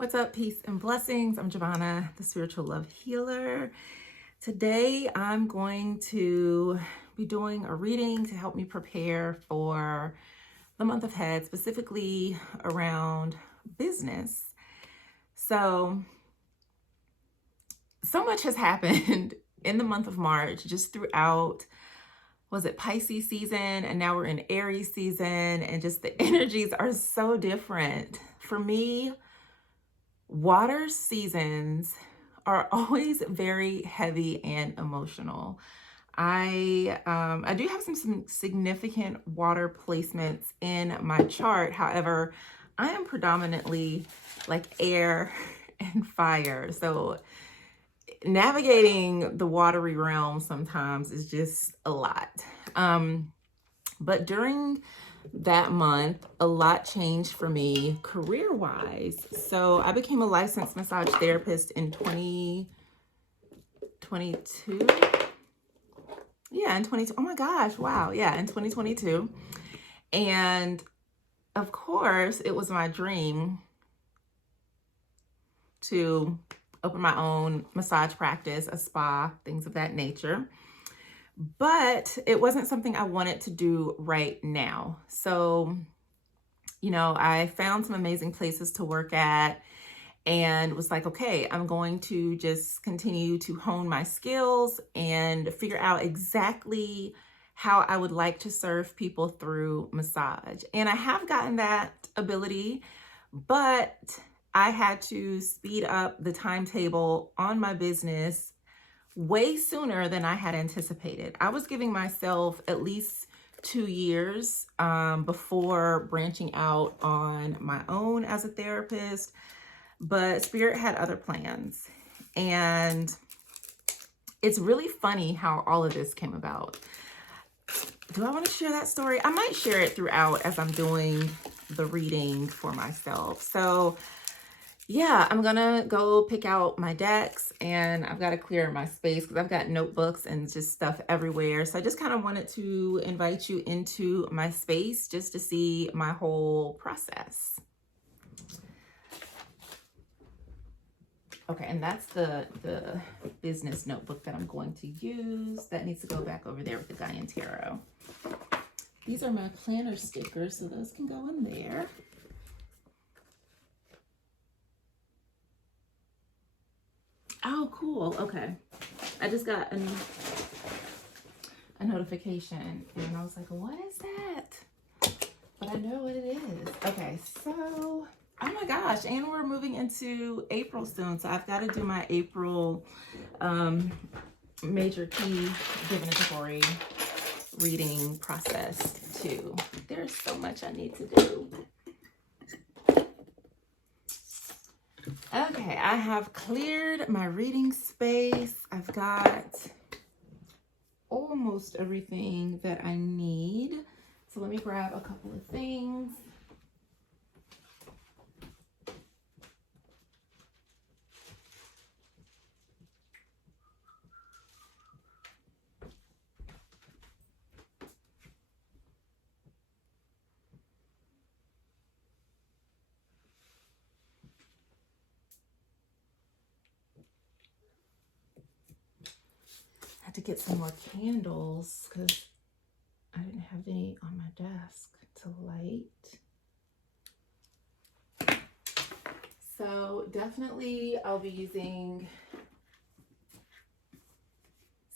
What's up, peace and blessings? I'm Giovanna, the spiritual love healer. Today, I'm going to be doing a reading to help me prepare for the month ahead, specifically around business. So much has happened in the month of March, just throughout, was it Pisces season? And now we're in Aries season, and just the energies are so different. For me, water seasons are always very heavy and emotional. I do have some significant water placements in my chart. However, I am predominantly like air and fire. So navigating the watery realm sometimes is just a lot. But during that month, a lot changed for me career-wise. So I became a licensed massage therapist in 2022. Yeah, in 2022. Oh my gosh, wow. Yeah, in 2022. And of course, it was my dream to open my own massage practice, a spa, things of that nature. But it wasn't something I wanted to do right now. So, I found some amazing places to work at and was like, okay, I'm going to just continue to hone my skills and figure out exactly how I would like to serve people through massage. And I have gotten that ability, but I had to speed up the timetable on my business way sooner than I had anticipated. I was giving myself at least 2 years before branching out on my own as a therapist, but Spirit had other plans. And it's really funny how all of this came about. Do I want to share that story? I might share it throughout as I'm doing the reading for myself. So yeah, I'm gonna go pick out my decks, and I've got to clear my space because I've got notebooks and just stuff everywhere. So I just kind of wanted to invite you into my space just to see my whole process. Okay, and that's the business notebook that I'm going to use. That needs to go back over there with the Guy and Tarot. These are my planner stickers, so those can go in there. Oh, cool. Okay. I just got a notification and I was like, what is that? But I know what it is. Okay, so, oh my gosh, and we're moving into April soon. So I've got to do my April major key divinatory reading process too. There's so much I need to do. Okay, I have cleared my reading space. I've got almost everything that I need. So let me grab a couple of things. To get some more candles because I didn't have any on my desk to light. So definitely I'll be using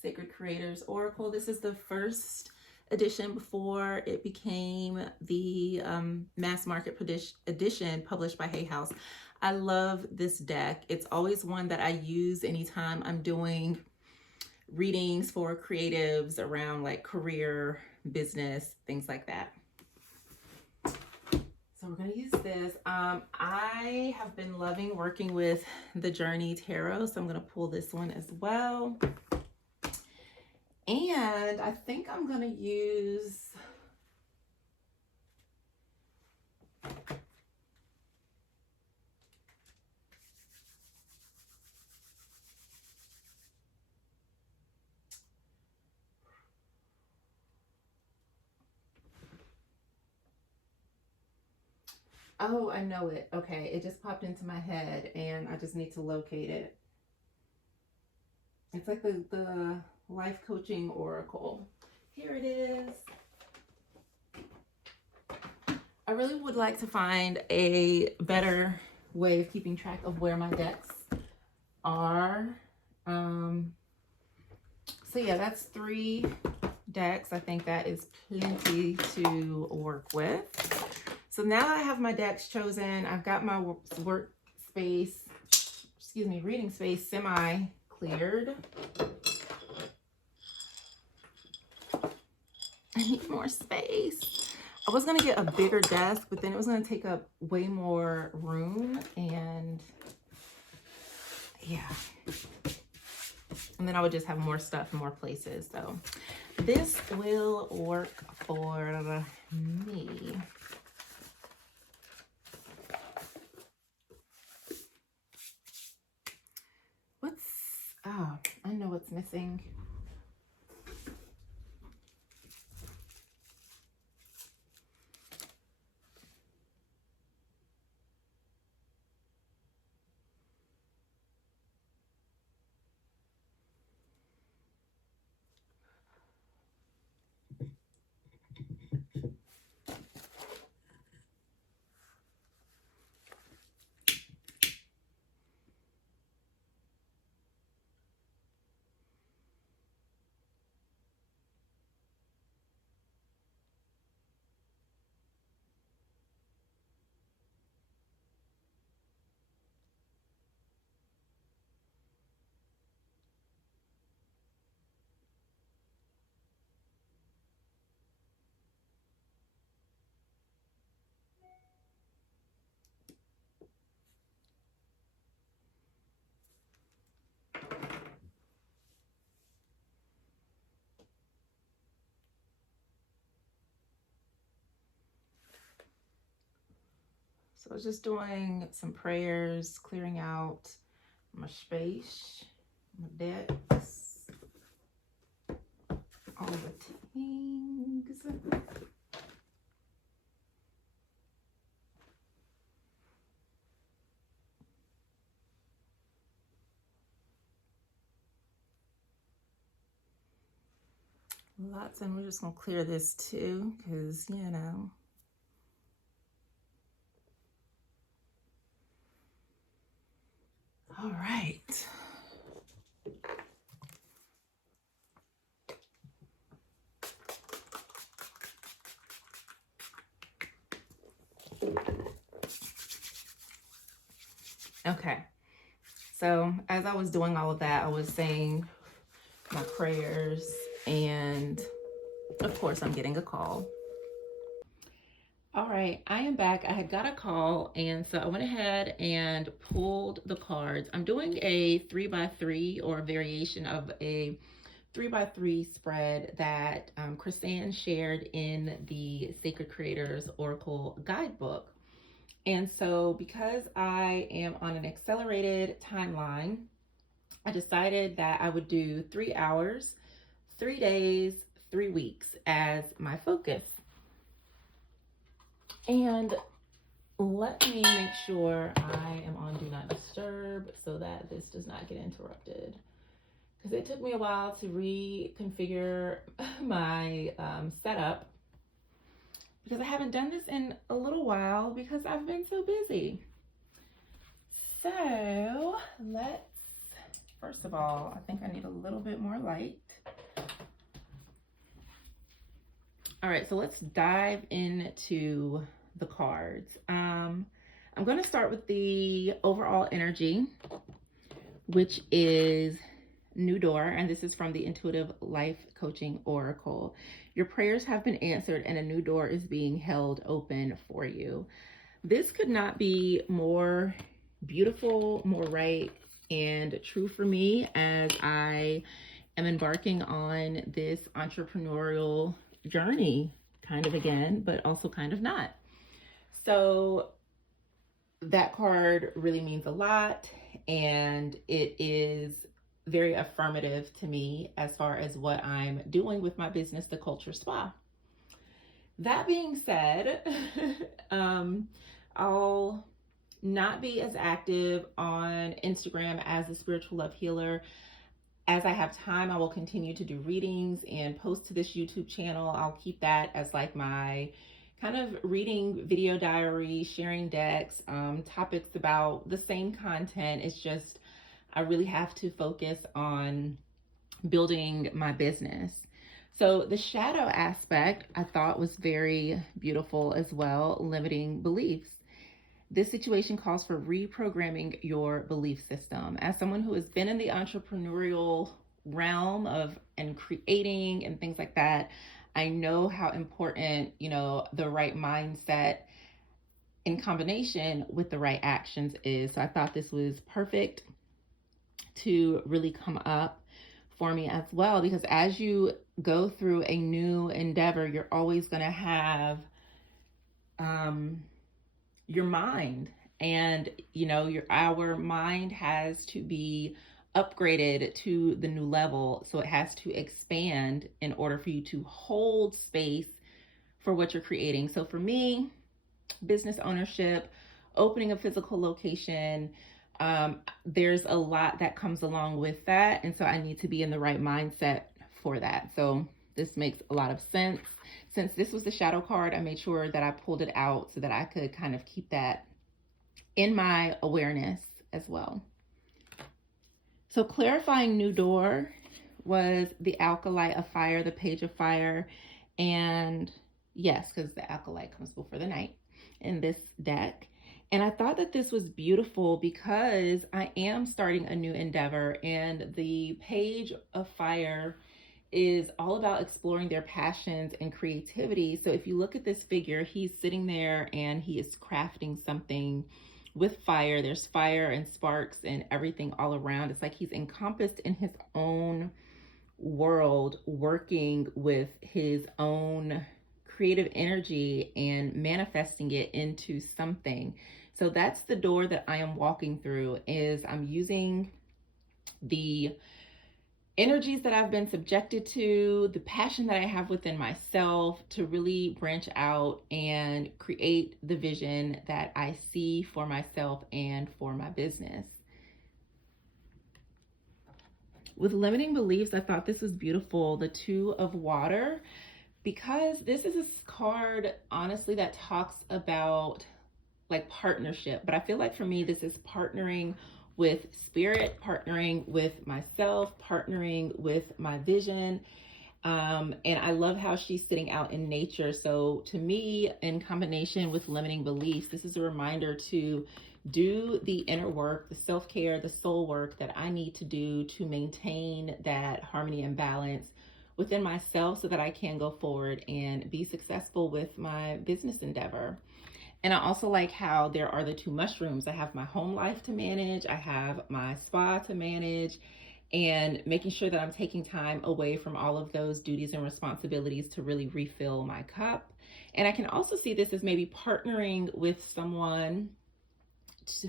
Sacred Creators Oracle. This is the first edition before it became the mass market edition published by Hay House. I love this deck. It's always one that I use anytime I'm doing readings for creatives around like career, business, things like that. So we're going to use this. I have been loving working with the Journey Tarot, so I'm going to pull this one as well. And I think I'm going to use Oh, I know it. Okay, it just popped into my head and I just need to locate it. It's like the life coaching oracle. Here it is. I really would like to find a better way of keeping track of where my decks are. So yeah, that's 3 decks. I think that is plenty to work with. So now that I have my decks chosen, I've got my workspace, reading space semi cleared. I need more space. I was gonna get a bigger desk, but then it was gonna take up way more room, and yeah. And then I would just have more stuff in more places. So this will work for me. Oh, I know what's missing. So I was just doing some prayers, clearing out my space, my decks, all the things. Lots, and we're just gonna clear this too, because you know. All right. Okay. So as I was doing all of that, I was saying my prayers, and of course I'm getting a call. All right, I am back. I had got a call, and so I went ahead and pulled the cards. I'm doing a 3x3, or a variation of a 3x3 spread that Chrisanne shared in the Sacred Creators Oracle Guidebook. And so because I am on an accelerated timeline, I decided that I would do 3 hours, 3 days, 3 weeks as my focus. And let me make sure I am on Do Not Disturb so that this does not get interrupted. Because it took me a while to reconfigure my setup, because I haven't done this in a little while because I've been so busy. So first of all, I think I need a little bit more light. All right, so let's dive into the cards. I'm going to start with the overall energy, which is New Door, and this is from the Intuitive Life Coaching Oracle. Your prayers have been answered and a new door is being held open for you. This could not be more beautiful, more right, and true for me as I am embarking on this entrepreneurial journey, kind of again, but also kind of not. So that card really means a lot, and it is very affirmative to me as far as what I'm doing with my business, The Culture Spa. That being said, I'll not be as active on Instagram as a spiritual love healer. As I have time, I will continue to do readings and post to this YouTube channel. I'll keep that as like my kind of reading video diary, sharing decks, topics about the same content. It's just, I really have to focus on building my business. So the shadow aspect I thought was very beautiful as well, limiting beliefs. This situation calls for reprogramming your belief system. As someone who has been in the entrepreneurial realm of and creating and things like that, I know how important, the right mindset in combination with the right actions is. So I thought this was perfect to really come up for me as well, because as you go through a new endeavor, you're always going to have your mind, and our mind has to be upgraded to the new level, so it has to expand in order for you to hold space for what you're creating. So for me, business ownership, opening a physical location, there's a lot that comes along with that, and so I need to be in the right mindset for that. So this makes a lot of sense. Since this was the shadow card, I made sure that I pulled it out so that I could kind of keep that in my awareness as well. So clarifying new door was the Alkalite of Fire, the Page of Fire, and yes, because the Alkalite comes before the Knight in this deck. And I thought that this was beautiful because I am starting a new endeavor, and the Page of Fire is all about exploring their passions and creativity. So if you look at this figure, he's sitting there and he is crafting something with fire. There's fire and sparks and everything all around. It's like he's encompassed in his own world, working with his own creative energy and manifesting it into something. So that's the door that I am walking through, is I'm using the energies that I've been subjected to, the passion that I have within myself, to really branch out and create the vision that I see for myself and for my business. With limiting beliefs, I thought this was beautiful, the Two of Water, because this is a card, honestly, that talks about like partnership. But I feel like for me, this is partnering with spirit, partnering with myself, partnering with my vision. And I love how she's sitting out in nature. So to me, in combination with limiting beliefs, this is a reminder to do the inner work, the self-care, the soul work that I need to do to maintain that harmony and balance within myself so that I can go forward and be successful with my business endeavor. And I also like how there are the two mushrooms. I have my home life to manage, I have my spa to manage, and making sure that I'm taking time away from all of those duties and responsibilities to really refill my cup. And I can also see this as maybe partnering with someone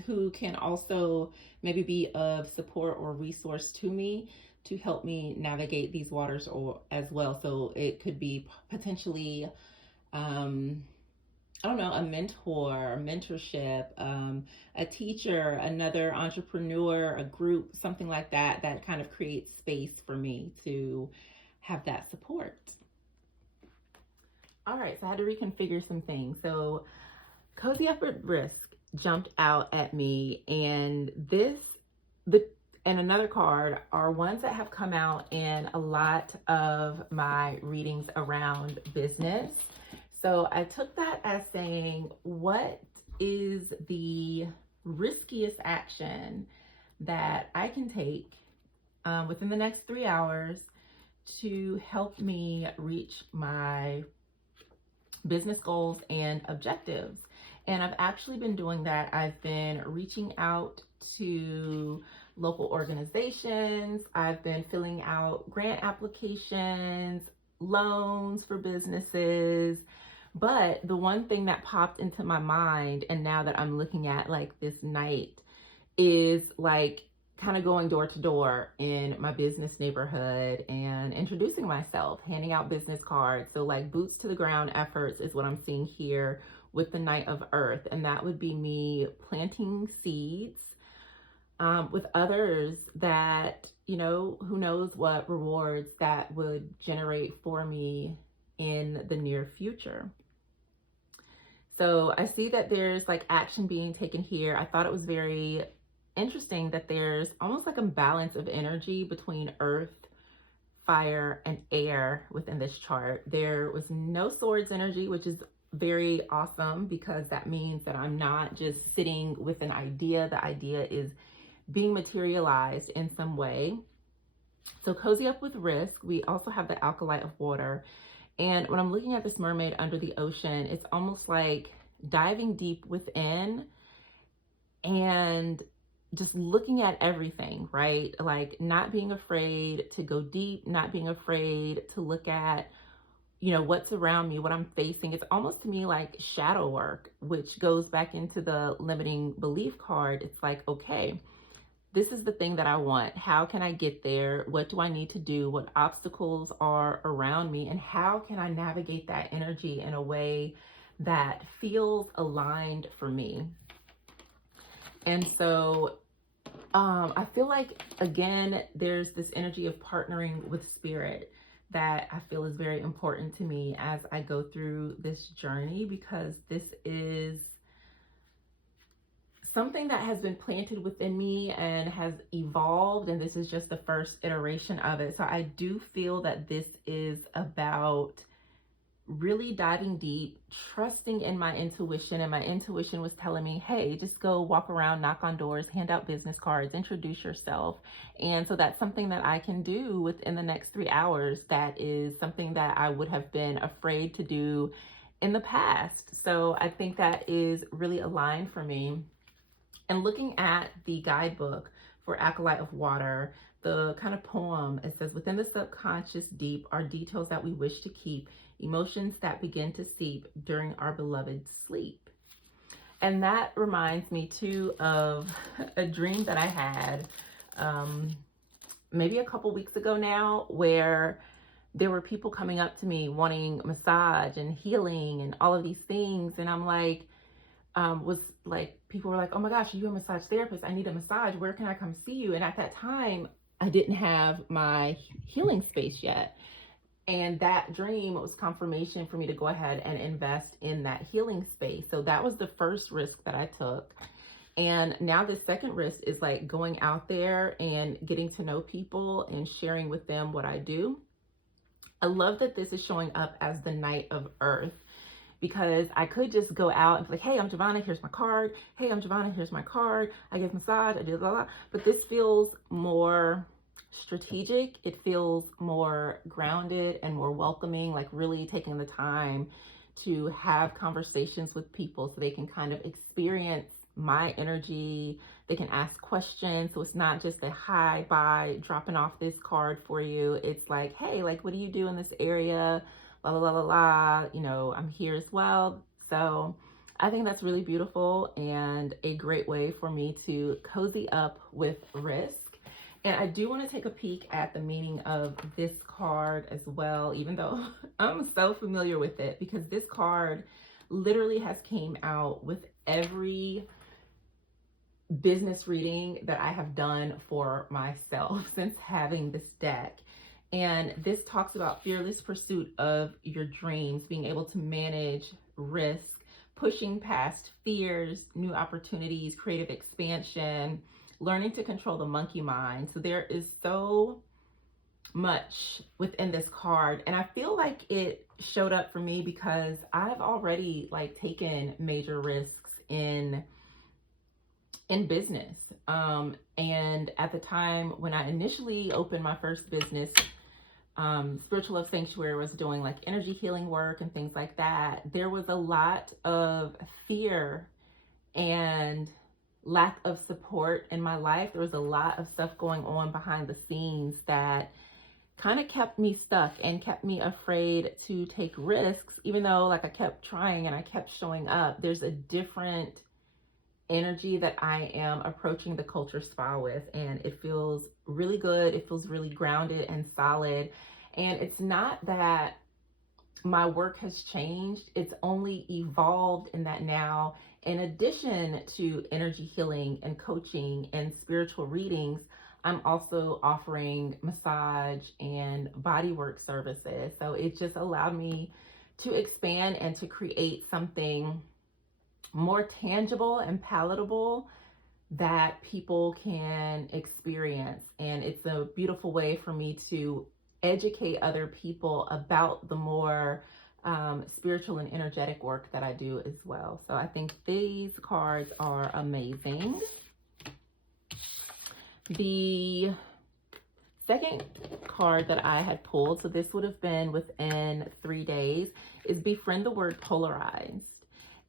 who can also maybe be of support or resource to me to help me navigate these waters or as well. So it could be potentially I don't know, a mentor, a mentorship, a teacher, another entrepreneur, a group, something like that, that kind of creates space for me to have that support. All right, so I had to reconfigure some things. So Cozy Up at Risk jumped out at me, and and another card are ones that have come out in a lot of my readings around business. So I took that as saying, what is the riskiest action that I can take within the next 3 hours to help me reach my business goals and objectives? And I've actually been doing that. I've been reaching out to local organizations. I've been filling out grant applications, loans for businesses. But the one thing that popped into my mind, and now that I'm looking at like this night, is like kind of going door to door in my business neighborhood and introducing myself, handing out business cards. So like boots to the ground efforts is what I'm seeing here with the night of Earth, and that would be me planting seeds with others that, you know, who knows what rewards that would generate for me in the near future. So I see that there's like action being taken here. I thought it was very interesting that there's almost like a balance of energy between earth, fire, and air within this chart. There was no swords energy, which is very awesome because that means that I'm not just sitting with an idea. The idea is being materialized in some way. So cozy up with risk. We also have the alkali of water. And when I'm looking at this mermaid under the ocean, it's almost like diving deep within and just looking at everything, right? Like not being afraid to go deep, not being afraid to look at, you know, what's around me, what I'm facing. It's almost to me like shadow work, which goes back into the limiting belief card. It's like, okay, this is the thing that I want. How can I get there? What do I need to do? What obstacles are around me? And how can I navigate that energy in a way that feels aligned for me? And so I feel like, again, there's this energy of partnering with spirit that I feel is very important to me as I go through this journey, because this is something that has been planted within me and has evolved, and this is just the first iteration of it. So I do feel that this is about really diving deep, trusting in my intuition. And my intuition was telling me, hey, just go walk around, knock on doors, hand out business cards, introduce yourself. And so that's something that I can do within the next 3 hours. That is something that I would have been afraid to do in the past. So I think that is really aligned for me. And looking at the guidebook for Acolyte of Water, the kind of poem, it says, within the subconscious deep are details that we wish to keep, emotions that begin to seep during our beloved sleep. And that reminds me too of a dream that I had maybe a couple weeks ago now, where there were people coming up to me wanting massage and healing and all of these things. And I'm like, people were like, oh my gosh, are you a massage therapist? I need a massage. Where can I come see you? And at that time, I didn't have my healing space yet. And that dream was confirmation for me to go ahead and invest in that healing space. So that was the first risk that I took. And now the second risk is like going out there and getting to know people and sharing with them what I do. I love that this is showing up as the night of Earth, because I could just go out and be like, hey, I'm Giovanna, here's my card. Hey, I'm Giovanna, here's my card. I give massage, I do blah, blah. But this feels more strategic. It feels more grounded and more welcoming, like really taking the time to have conversations with people so they can kind of experience my energy. They can ask questions. So it's not just a hi, bye, dropping off this card for you. It's like, hey, like, what do you do in this area? La, la, la, la, la. You know, I'm here as well. So I think that's really beautiful and a great way for me to cozy up with risk. And I do want to take a peek at the meaning of this card as well, even though I'm so familiar with it, because this card literally has came out with every business reading that I have done for myself since having this deck. And this talks about fearless pursuit of your dreams, being able to manage risk, pushing past fears, new opportunities, creative expansion, learning to control the monkey mind. So there is so much within this card, and I feel like it showed up for me because I've already like taken major risks in business. And at the time when I initially opened my first business, Spiritual Love Sanctuary, was doing like energy healing work and things like that, there was a lot of fear and lack of support in my life. There was a lot of stuff going on behind the scenes that kind of kept me stuck and kept me afraid to take risks, even though like I kept trying and I kept showing up. There's a different energy that I am approaching the culture spa with, and it feels really good. It feels really grounded and solid. And it's not that my work has changed. It's only evolved in that now, in addition to energy healing and coaching and spiritual readings, I'm also offering massage and bodywork services. So it just allowed me to expand and to create something more tangible and palatable that people can experience. And it's a beautiful way for me to educate other people about the more spiritual and energetic work that I do as well. So I think these cards are amazing. The second card that I had pulled, so this would have been within 3 days, is Befriend the Word Polarized.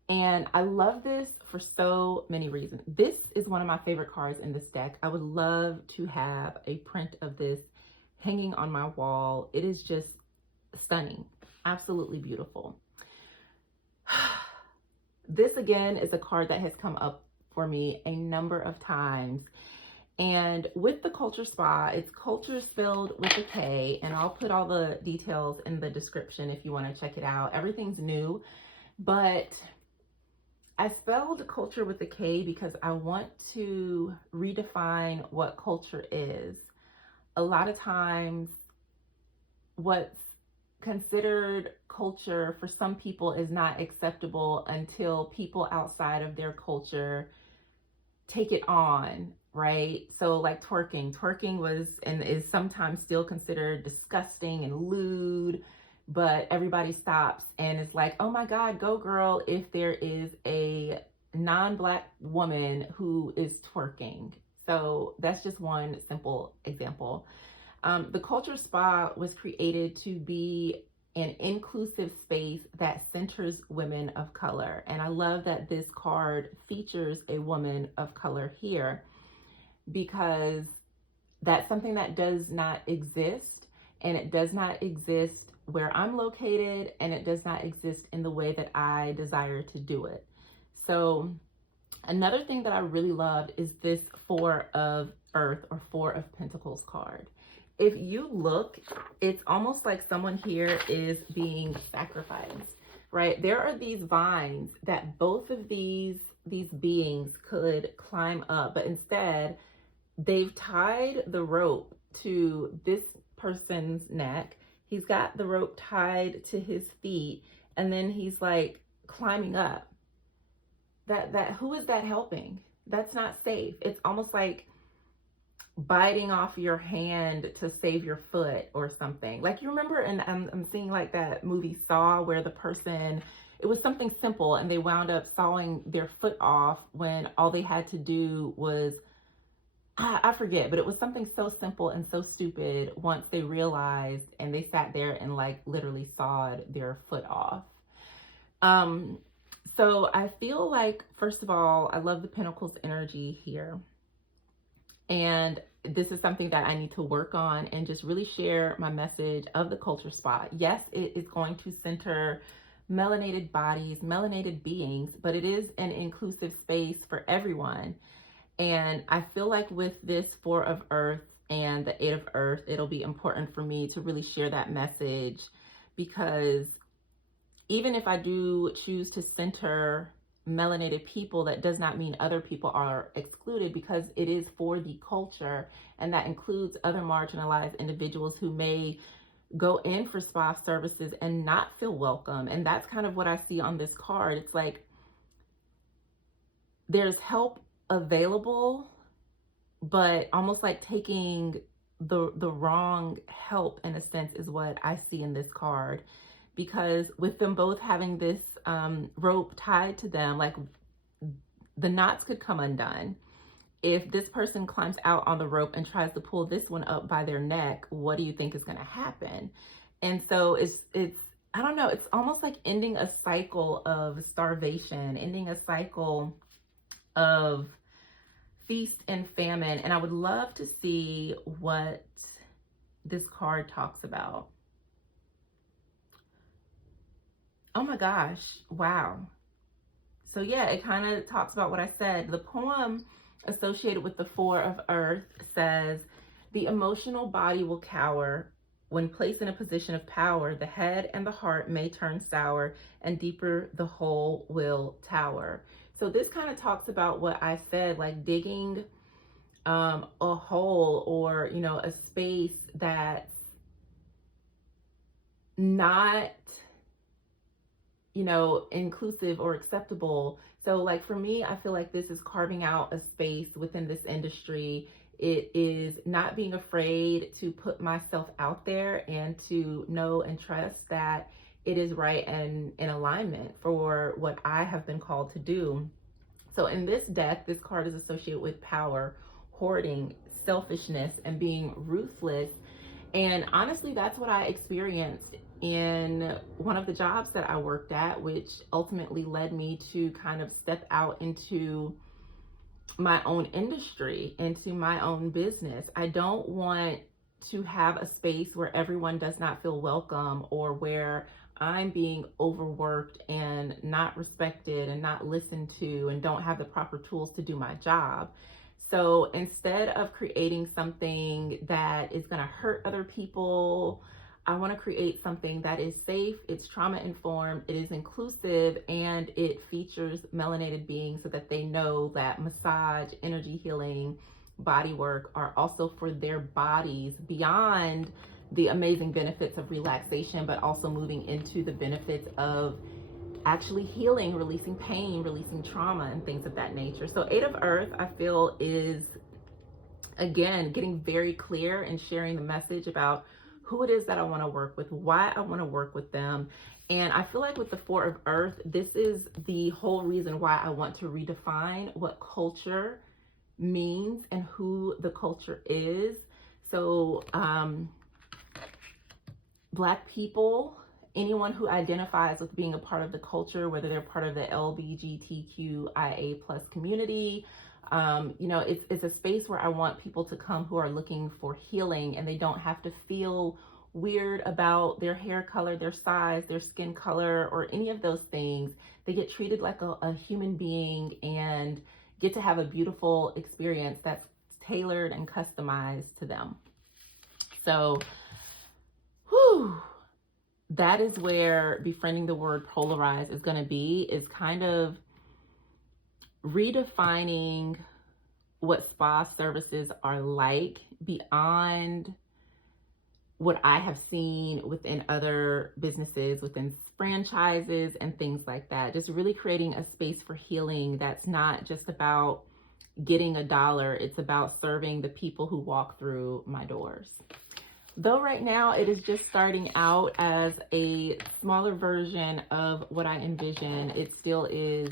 And I love this for so many reasons. This is one of my favorite cards in this deck. I would love to have a print of this hanging on my wall. It is just stunning, absolutely beautiful. This again is a card that has come up for me a number of times. And with the Culture Spa, it's culture spelled with a K, and I'll put all the details in the description if you want to check it out. Everything's new, but I spelled culture with a K because I want to redefine what culture is. A lot of times, what's considered culture for some people is not acceptable until people outside of their culture take it on, right? So like twerking was and is sometimes still considered disgusting and lewd, but everybody stops and is like, oh my God, go girl, if there is a non-Black woman who is twerking. So that's just one simple example. The Culture Spa was created to be an inclusive space that centers women of color. And I love that this card features a woman of color here, because that's something that does not exist, and it does not exist where I'm located, and it does not exist in the way that I desire to do it. So another thing that I really loved is this Four of Earth or Four of Pentacles card. If you look, it's almost like someone here is being sacrificed, right? There are these vines that both of these beings could climb up, but instead they've tied the rope to this person's neck. He's got the rope tied to his feet, and then he's like climbing up. Who is that helping? That's not safe. It's almost like biting off your hand to save your foot or something. Like, you remember, and I'm seeing like that movie Saw, where the person, it was something simple and they wound up sawing their foot off when all they had to do was, I forget, but it was something so simple and so stupid once they realized, and they sat there and like literally sawed their foot off. So I feel like, first of all, I love the Pentacles energy here. And this is something that I need to work on and just really share my message of the Culture Spa. Yes, it is going to center melanated bodies, melanated beings, but it is an inclusive space for everyone. And I feel like with this Four of Earth and the Eight of Earth, it'll be important for me to really share that message, because even if I do choose to center melanated people, that does not mean other people are excluded, because it is for the culture, and that includes other marginalized individuals who may go in for spa services and not feel welcome. And that's kind of what I see on this card. It's like there's help available, but almost like taking the wrong help, in a sense, is what I see in this card. Because with them both having this rope tied to them, like the knots could come undone. If this person climbs out on the rope and tries to pull this one up by their neck, what do you think is going to happen? And so it's I don't know, it's almost like ending a cycle of starvation, ending a cycle of feast and famine. And I would love to see what this card talks about. Oh my gosh, wow. So yeah, it kind of talks about what I said. The poem associated with the Four of Earth says, the emotional body will cower When placed in a position of power, the head and the heart may turn sour, and deeper the hole will tower. So this kind of talks about what I said, like digging a hole, or, you know, a space that's not, you know, inclusive or acceptable. So like for me, I feel like this is carving out a space within this industry. It is not being afraid to put myself out there and to know and trust that it is right and in alignment for what I have been called to do. So in this deck, this card is associated with power, hoarding, selfishness, and being ruthless. And honestly, that's what I experienced in one of the jobs that I worked at, which ultimately led me to kind of step out into my own industry, into my own business. I don't want to have a space where everyone does not feel welcome, or where I'm being overworked and not respected and not listened to and don't have the proper tools to do my job. So instead of creating something that is going to hurt other people, I want to create something that is safe, it's trauma informed, it is inclusive, and it features melanated beings so that they know that massage, energy healing, body work are also for their bodies, beyond the amazing benefits of relaxation, but also moving into the benefits of actually healing, releasing pain, releasing trauma, and things of that nature. So Eight of Earth, I feel, is again getting very clear and sharing the message about who it is that I want to work with, why I want to work with them. And I feel like with the Four of Earth, this is the whole reason why I want to redefine what culture means and who the culture is. So Black people, anyone who identifies with being a part of the culture, whether they're part of the LGBTQIA plus community, you know, it's a space where I want people to come who are looking for healing, and they don't have to feel weird about their hair color, their size, their skin color, or any of those things. They get treated like a human being and get to have a beautiful experience that's tailored and customized to them. So, that is where befriending the word polarize is going to be, is kind of redefining what spa services are like beyond what I have seen within other businesses, within franchises and things like that. Just really creating a space for healing that's not just about getting a dollar. It's about serving the people who walk through my doors. Though right now it is just starting out as a smaller version of what I envision, it still is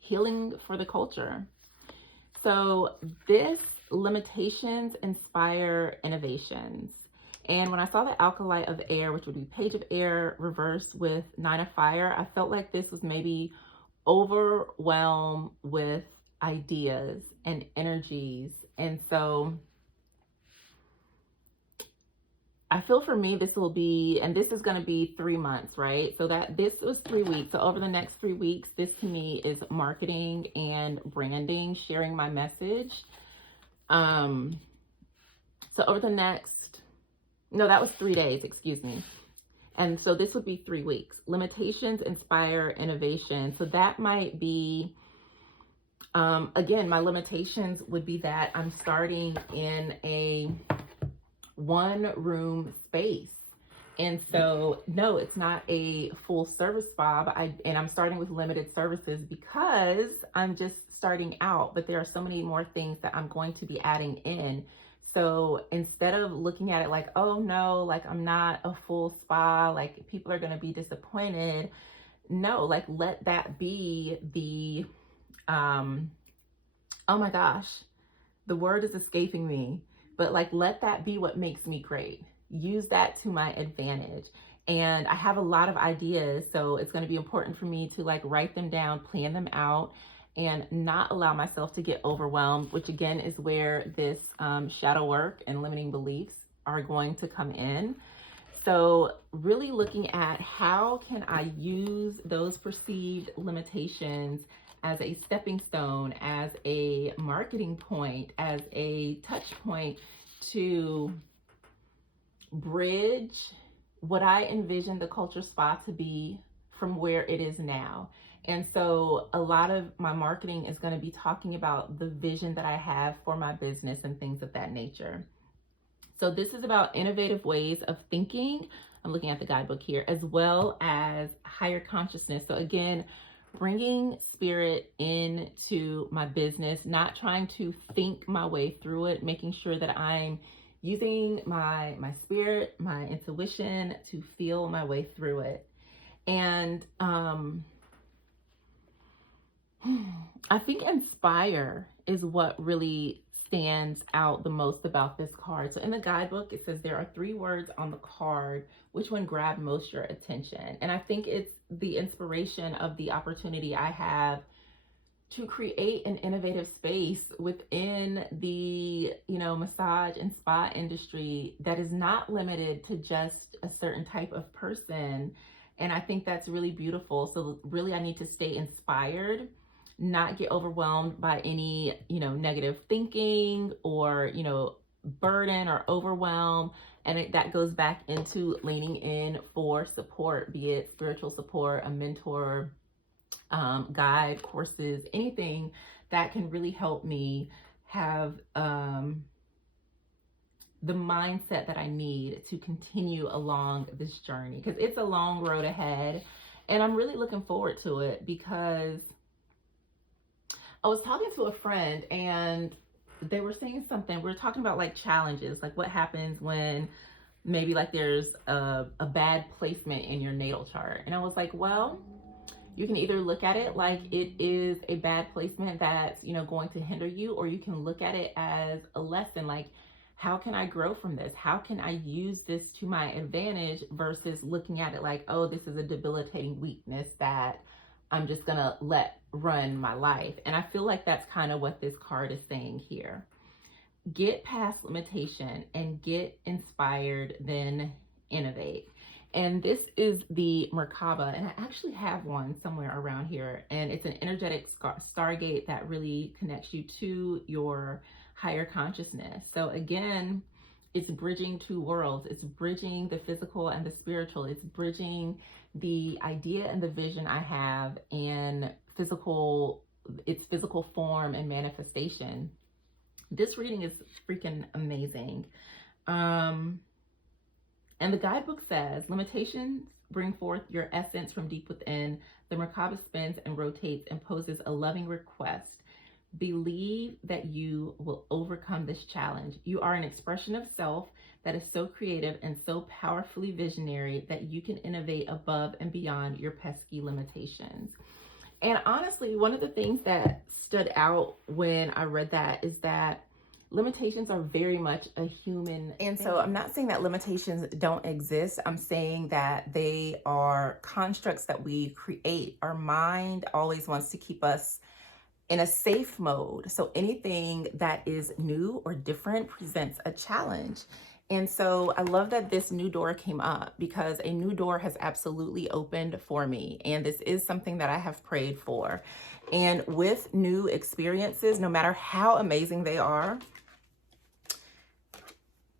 healing for the culture. So this limitations inspire innovations. And when I saw the alkali of air, which would be Page of Air reversed with Nine of Fire, I felt like this was maybe overwhelmed with ideas and energies. And so I feel for me, this will be, and this is going to be 3 months, right? So that this was 3 weeks. So over the next 3 weeks, this to me is marketing and branding, sharing my message. So over the next, no, that was 3 days, excuse me. And so this would be 3 weeks. Limitations inspire innovation. So that might be, again, my limitations would be that I'm starting in a one-room space. And so, no, it's not a full service spa, but I'm starting with limited services because I'm just starting out, but there are so many more things that I'm going to be adding in. So instead of looking at it like, oh no, like I'm not a full spa, like people are going to be disappointed. No, like let that be the, oh my gosh, the word is escaping me. But like, let that be what makes me great. Use that to my advantage. And I have a lot of ideas. So it's going to be important for me to like write them down, plan them out, and not allow myself to get overwhelmed, which again is where this shadow work and limiting beliefs are going to come in. So really looking at how can I use those perceived limitations as a stepping stone, as a marketing point, as a touch point to bridge what I envision the culture spa to be from where it is now. And so a lot of my marketing is going to be talking about the vision that I have for my business and things of that nature. So this is about innovative ways of thinking. I'm looking at the guidebook here, as well as higher consciousness. So again, bringing spirit into my business, not trying to think my way through it, making sure that I'm using my spirit, my intuition to feel my way through it. And I think inspire is what really stands out the most about this card. So in the guidebook, it says there are 3 words on the card. Which one grabbed most your attention? And I think it's the inspiration of the opportunity I have to create an innovative space within the, massage and spa industry that is not limited to just a certain type of person. And I think that's really beautiful. So really, I need to stay inspired, not get overwhelmed by any, negative thinking or, burden or overwhelm. And that goes back into leaning in for support, be it spiritual support, a mentor, guide, courses, anything that can really help me have the mindset that I need to continue along this journey, because it's a long road ahead. And I'm really looking forward to it, because I was talking to a friend and they were saying something. We were talking about like challenges, like what happens when maybe like there's a bad placement in your natal chart. And I was like, well, you can either look at it like it is a bad placement that's, going to hinder you, or you can look at it as a lesson, like, how can I grow from this? How can I use this to my advantage, versus looking at it like, oh, this is a debilitating weakness that I'm just gonna let run my life. And I feel like that's kind of what this card is saying here. Get past limitation and get inspired, then innovate. And this is the Merkaba, and I actually have one somewhere around here, and it's an energetic stargate that really connects you to your higher consciousness. So again, it's bridging 2 worlds. It's bridging the physical and the spiritual. It's bridging the idea and the vision I have and its physical form and manifestation. This reading is freaking amazing. And the guidebook says, limitations bring forth your essence from deep within. The Merkaba spins and rotates and poses a loving request. Believe that you will overcome this challenge. You are an expression of self that is so creative and so powerfully visionary that you can innovate above and beyond your pesky limitations. And honestly, one of the things that stood out when I read that is that limitations are very much a human thing. So I'm not saying that limitations don't exist. I'm saying that they are constructs that we create. Our mind always wants to keep us in a safe mode. So anything that is new or different presents a challenge. And so I love that this new door came up, because a new door has absolutely opened for me. And this is something that I have prayed for. And with new experiences, no matter how amazing they are,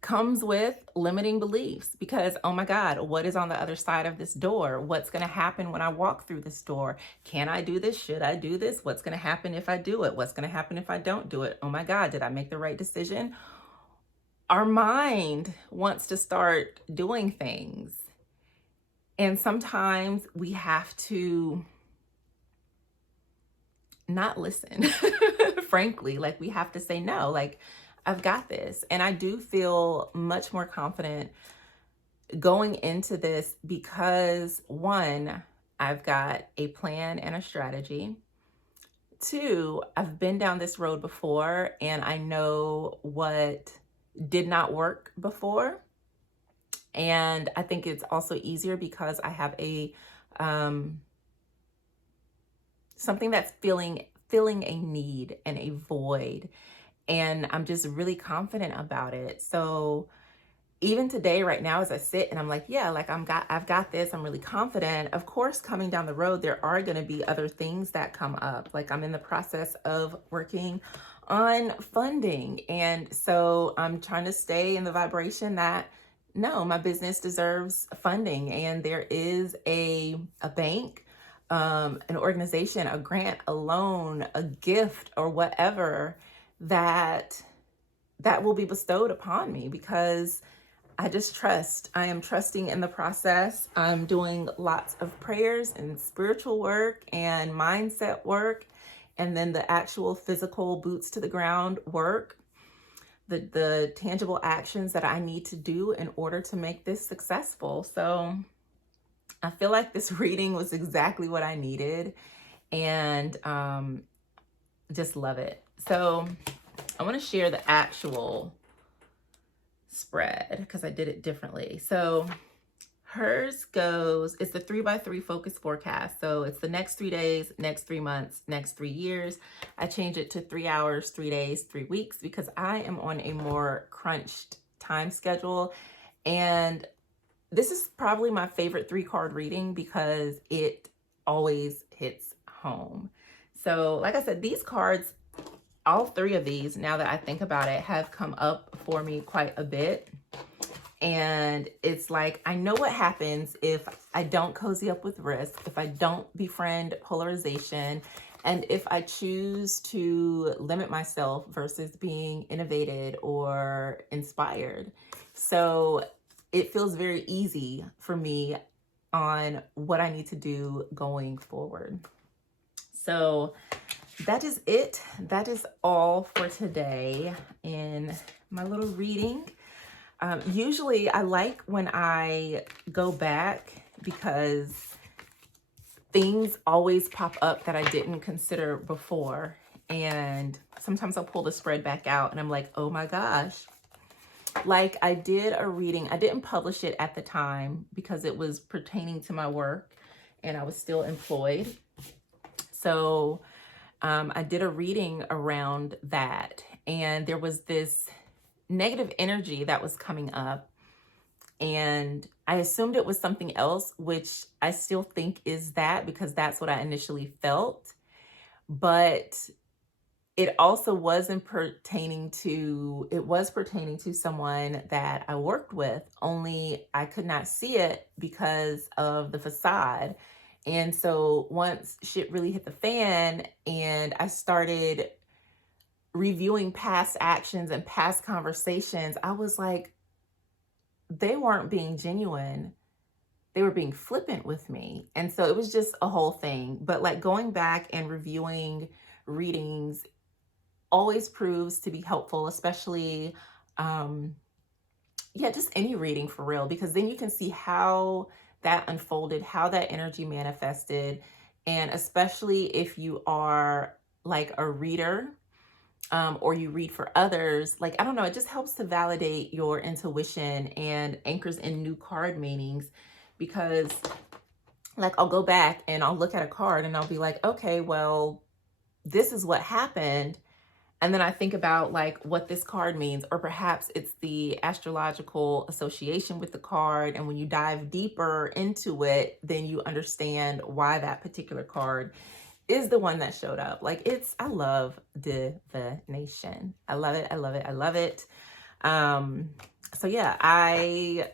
comes with limiting beliefs, because, oh my God, what is on the other side of this door? What's going to happen when I walk through this door? Can I do this? Should I do this? What's going to happen if I do it? What's going to happen if I don't do it? Oh my God, did I make the right decision? Our mind wants to start doing things. And sometimes we have to not listen, frankly, like we have to say no, like, I've got this. And I do feel much more confident going into this because, 1, I've got a plan and a strategy. 2, I've been down this road before and I know what did not work before. And I think it's also easier because I have a something that's filling a need and a void. And I'm just really confident about it. So even today, right now, as I sit and I'm like, yeah, like I've got this, I'm really confident. Of course, coming down the road, there are going to be other things that come up. Like I'm in the process of working on funding. And so I'm trying to stay in the vibration that no, my business deserves funding, and there is a bank, an organization, a grant, a loan, a gift, or whatever that will be bestowed upon me, because I just trust. I am trusting in the process. I'm doing lots of prayers and spiritual work and mindset work, and then the actual physical boots to the ground work, the tangible actions that I need to do in order to make this successful. So I feel like this reading was exactly what I needed, and just love it. So I want to share the actual spread because I did it differently. So hers goes, it's the 3x3 focus forecast. So it's the next 3 days, next 3 months, next 3 years. I change it to 3 hours, 3 days, 3 weeks because I am on a more crunched time schedule. And this is probably my favorite 3-card reading because it always hits home. So like I said, these cards, all 3 of these, now that I think about it, have come up for me quite a bit. And it's like, I know what happens if I don't cozy up with risk, if I don't befriend polarization, and if I choose to limit myself versus being innovated or inspired. So it feels very easy for me on what I need to do going forward. So that is it. That is all for today in my little reading. Usually I like when I go back because things always pop up that I didn't consider before. And sometimes I'll pull the spread back out and I'm like, oh my gosh. Like I did a reading, I didn't publish it at the time because it was pertaining to my work and I was still employed. So I did a reading around that, and there was this negative energy that was coming up, and I assumed it was something else, which I still think is that because that's what I initially felt. But it also wasn't pertaining to, it was pertaining to someone that I worked with, only I could not see it because of the facade. And so once shit really hit the fan and I started reviewing past actions and past conversations, I was like, they weren't being genuine. They were being flippant with me. And so it was just a whole thing. But like going back and reviewing readings always proves to be helpful, especially, just any reading for real, because then you can see how that unfolded, how that energy manifested. And especially if you are like a reader, or you read for others, like, I don't know, it just helps to validate your intuition and anchors in new card meanings, because like I'll go back and I'll look at a card and I'll be like, okay, well, this is what happened. And then I think about like what this card means, or perhaps it's the astrological association with the card. And when you dive deeper into it, then you understand why that particular card is the one that showed up. Like I love divination. I love it. I love it. I love it. So yeah, I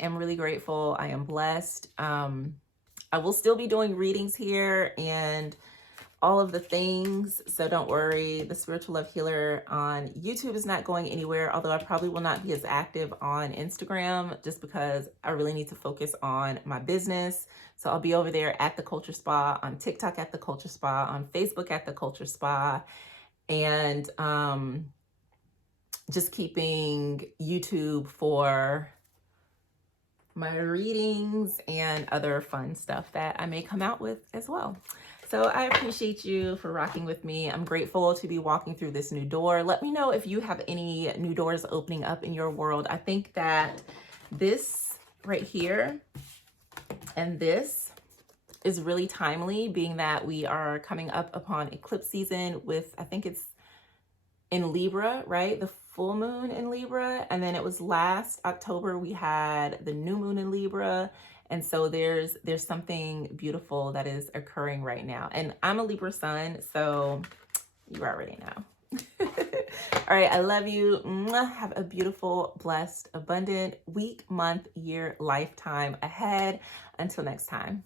am really grateful. I am blessed. I will still be doing readings here and all of the things. So don't worry, the Spiritual Love Healer on YouTube is not going anywhere, although I probably will not be as active on Instagram just because I really need to focus on my business. So I'll be over there at The Culture Spa, on TikTok at The Culture Spa, on Facebook at The Culture Spa, and just keeping YouTube for my readings and other fun stuff that I may come out with as well. So I appreciate you for rocking with me. I'm grateful to be walking through this new door. Let me know if you have any new doors opening up in your world. I think that this right here and this is really timely, being that we are coming up upon eclipse season with, I think it's in Libra, right? The full moon in Libra. And then it was last October, we had the new moon in Libra. And so there's something beautiful that is occurring right now. And I'm a Libra sun, so you already know. All right. I love you. Mwah. Have a beautiful, blessed, abundant week, month, year, lifetime ahead. Until next time.